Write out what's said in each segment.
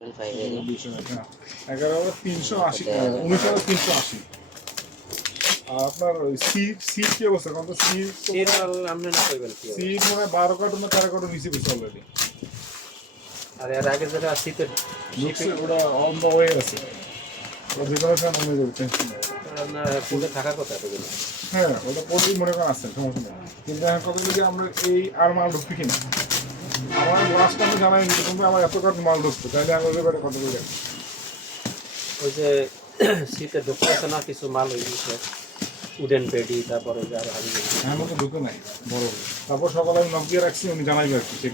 11,380 19,380 আর আপনার সি কি অবস্থা কোন সি আমরা না কইবেন কি সি মানে 12 কার্টন না 13 কার্টন নিচে বেশি অলরেডি আর এর আগে যেটা শীতের লুকস ওটা অন দ্য ওয়ে আছে ওটা যে কোনো সময় মনে যাবে টেনশন নেই আপনার পুরো থাকা কথা এগুলো হ্যাঁ ওটা পরেই মনে করেন আসছে সমস্যা নেই কিন্তু এখন কথা হলো যে আমরা এই আর মাল ঢুকছি কিনা আমার লাস্ট টাইমে জানাই দিতে কিন্তু আমার এত কার্টন মাল ঢুকতো তাহলে আমি ওদের কথা বলে ওই যে শীতের ঢুকতেছে না কিছু মাল ওই বিষয়ে উডেন পেডি তারপরে যে আরো হাবি এখন তো ঢুকে নাই বড় তারপর সকালে আমি নক দিয়ে রাখছি উনি জানাইবে আর কি ঠিক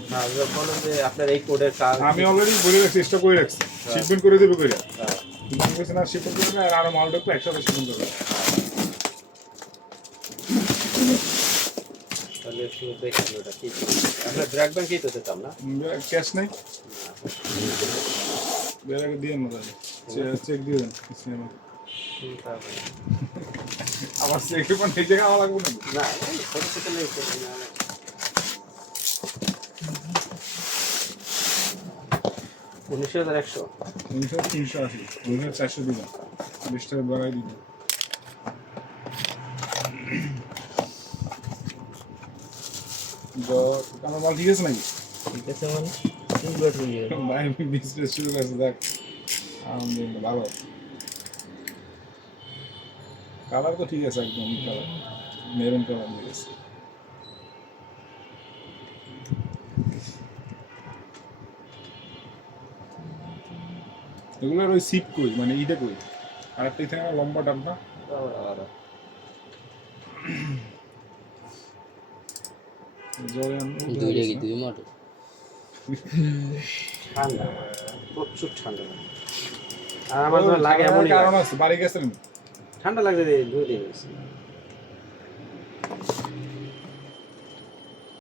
বলেন যে আপনার এই কোডের কাজ আমি অলরেডি বলে রাখছি চেষ্টা করে রাখছি শিপমেন্ট করে দেবে কইরা কিন্তু আমি বলছি না শিপমেন্ট করে না আর আরো মাল ঢুকলে একসাথে শিপমেন্ট করবে তাহলে একটু দেখেন ওটা কি আপনার ব্র্যাক ব্যাংকই তো দিতাম না ক্যাশ নাই বেরাকে দিয়ে না তাহলে চেক দিয়ে দেন সিনেমা আমার চেকে কোন এই জায়গা আমার লাগবে না না ছোট ছোট নেই উনিশ 380 400 দিলাম 20 টাকা বাড়াই দিলাম আমার মাল ঠিক আছে নাকি ঠিক আছে মানে সিলভার হয়ে গেল ভাই আমি বিজনেস শুরু করছি দেখ আলহামদুলিল্লাহ ভালো কালার তো ঠিক আছে একদম কালার মেরুন কালার ঠিক আছে এগুলোর ওই সিপ কই মানে ইটা কই আর একটা এখানে লম্বা ডাবটা ঠান্ডা প্রচুর ঠান্ডা আর আমার লাগে এমনই কারণ আছে বাড়ি গেছেন ঠান্ডা লাগছে 2 দিন